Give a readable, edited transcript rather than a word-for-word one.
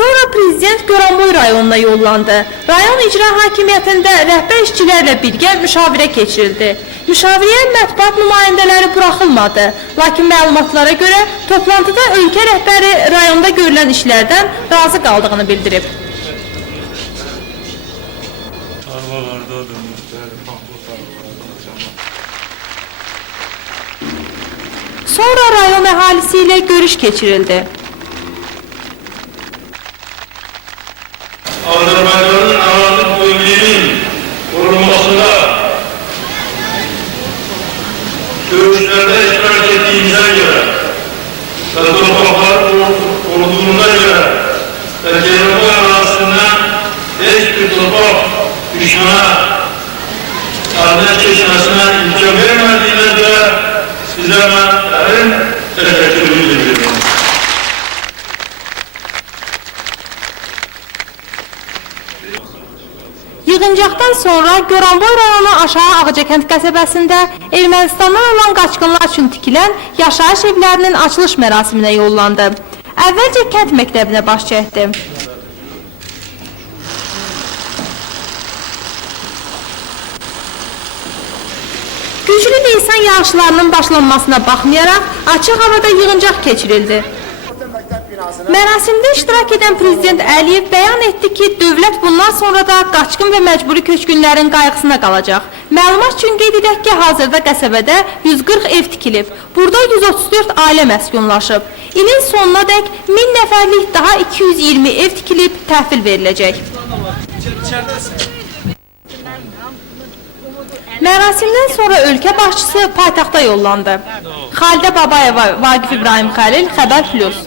Sonra prezident Goranboy rayonuna yollandı. Rayon icra hakimiyyətində rəhbər işçilərlə birgə müşavirə keçirildi. Müşavirəyə mətbuat nümayəndələri buraxılmadı. Lakin məlumatlara görə toplantıda ölkə rəhbəri rayonda görülən işlərdən razı qaldığını bildirib. Sonra rayon əhalisi ilə görüş keçirildi. Azərbaycanın ağırlıq bölgünün korunmasında dövüşlərdə iştirak ettiğimize göre ve torpaklar olduğuna göre ve Ceylanboy arasından hiç bir torpak düşmana kardeş geçmesine imkan vermediğine göre size ben teşekkürümü bildiriyorum. Yığıncaqdan sonra Goranboy rayonu Aşağı Ağcakənd qəsəbəsində Ermənistandan olan qaçqınlar üçün tikilən yaşayış evlərinin açılış mərasiminə yollandı. Əvvəlcə kənd məktəbinə baş çəkdi. Güclü Nisan yağışlarının başlanmasına baxmayaraq açıq havada yığıncaq keçirildi. Mərasimdə iştirak edən Prezident Əliyev bəyan etdi ki, dövlət bundan sonra da qaçqın və məcburi köçkünlərin qayğısına qalacaq. Məlumat üçün qeyd edək ki, hazırda qəsəbədə 140 ev tikilib. Burada 134 ailə məskunlaşıb. İlin sonuna dək 1000 nəfərlik daha 220 ev tikilib, təhvil veriləcək. Mərasimdən sonra ölkə başçısı paytaxta yollandı. Xalidə Babayeva, Vaqif İbrahim Xəlil, Xəbər Plus.